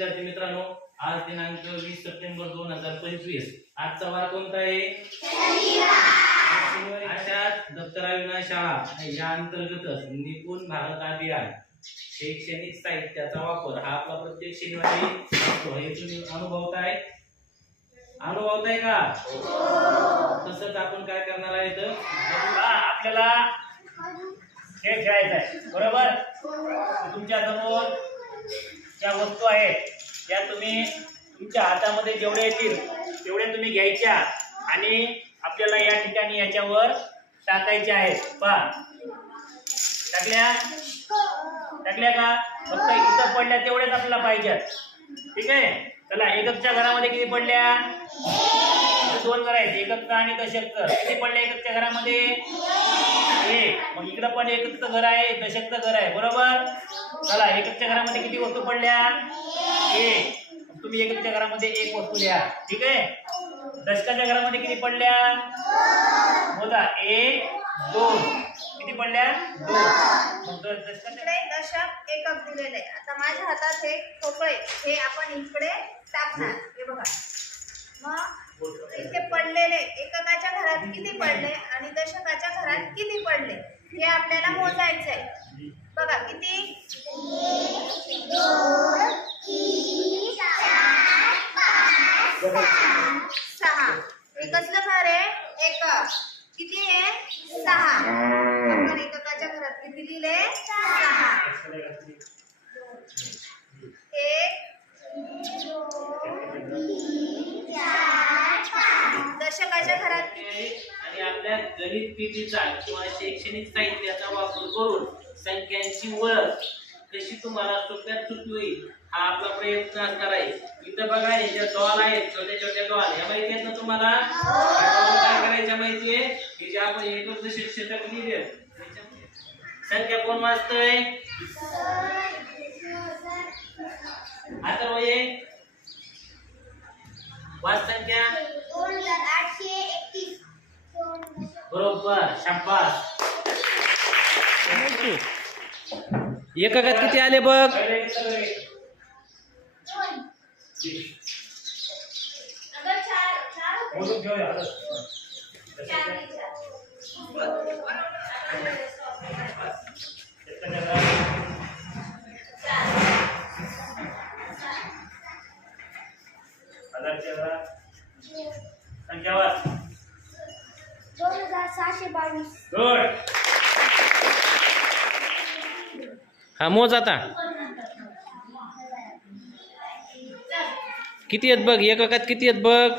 विद्यार्थी मित्रांनो, आज दिनांक 20 सप्टेंबर 2025. आजचा वार कोणता आहे? शनिवार. अशाच दप्तराविना शाळा या अंतर्गतच निपुण भारत अभियान शैक्षणिक साहित्याचा वापर हा आपला प्रत्येक शनिवारी असतो. हे तुम्ही अनुभवताय का? तसंच आपण काय करणार आहे तर आपल्याला खेळ खेळायचा आहे, बरोबर? तुमच्या समोर ज्या वस्तू आहेत त्या तुम्ही तुमच्या हातामध्ये जेवढे येतील तेवढे तुम्ही घ्यायच्या आणि आपल्याला या ठिकाणी याच्यावर टाकायच्या आहेत. पहा, टाकल्या का? फक्त इथं पडल्या तेवढेच आपल्याला पाहिजेत. ठीक आहे, चला. एककच्या घरामध्ये किती पडल्या? दोन घर आहेत, एकक आणि दशक. किती पडले एककच्या घरामध्ये? एक. मग इकडं पण एककचं घर आहे, दशकचं घर आहे, बरोबर? चला, एककच्या घरामध्ये किती वस्तू पडल्या? एक. तुम्ही एककच्या घरामध्ये एक वस्तू लिहा. ठीक आहे. दशकाच्या घरामध्ये किती पडल्या? मोजा. एक, दोन. किती पडल्या? दोन. दशक एकक दिलेले. आता माझ्या हातात हे ठोकळे, हे आपण इकडे टाकणार. हे बघा, मग इथे पडलेले एककाच्या घरात किती पडले आणि दशकाच्या घरात किती पडले हे आपल्याला मोजायचं आहे. बघा, किती? 1, 2, 3, 4, 5, 6. हे कसलं घर आहे? एकक. किती आहे? 6. आपण एककाच्या घरात किती लिहिले? 6. 1, 2, 3, 4, 5. दशकाच्या घरात किती? आणि आपल्या गणित पेटीचा किंवा शैक्षणिक साहित्याचा वापर करून संख्यांची ओळख कशी तुम्हाला सोप्यात सुटली होईल हा आपला प्रयत्न असणार आहे. इथं बघा, हे ज्या डॉल आहेत, छोट्या छोट्या डॉल, या माहिती आहेत ना तुम्हाला? काय करायच्या माहिती आहे? हे जे आपण एकक दशक शतक लिहिले, संख्या कोण वाचतोय? आता वाच संख्या. 2831. बरोबर, शाबास. एककात किती आले बघ? संख्यावर 2622. गुड. हा, मोज आता. किती आहेत बघ? एककात किती आहेत बघ?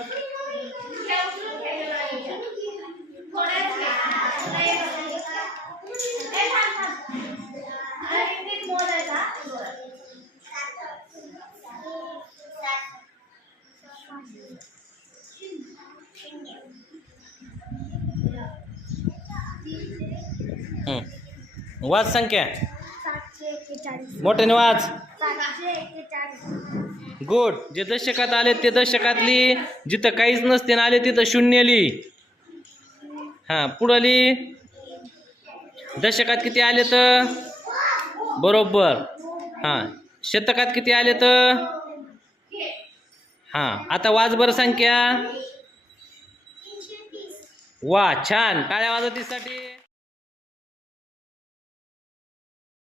वाच संख्या. 741. मोठ्याने वाच. 741. गुड. जे दशकात आले ते दशकातली, जिथं काहीच नसते आले तिथं शून्य लिही. हा, पुढं लिही. दशकात किती आले तर? बरोबर. हा, शतकात किती आले तर? हा, आता वाच बरं संख्या. वा, छान. टाळ्या वाजवतीसाठी.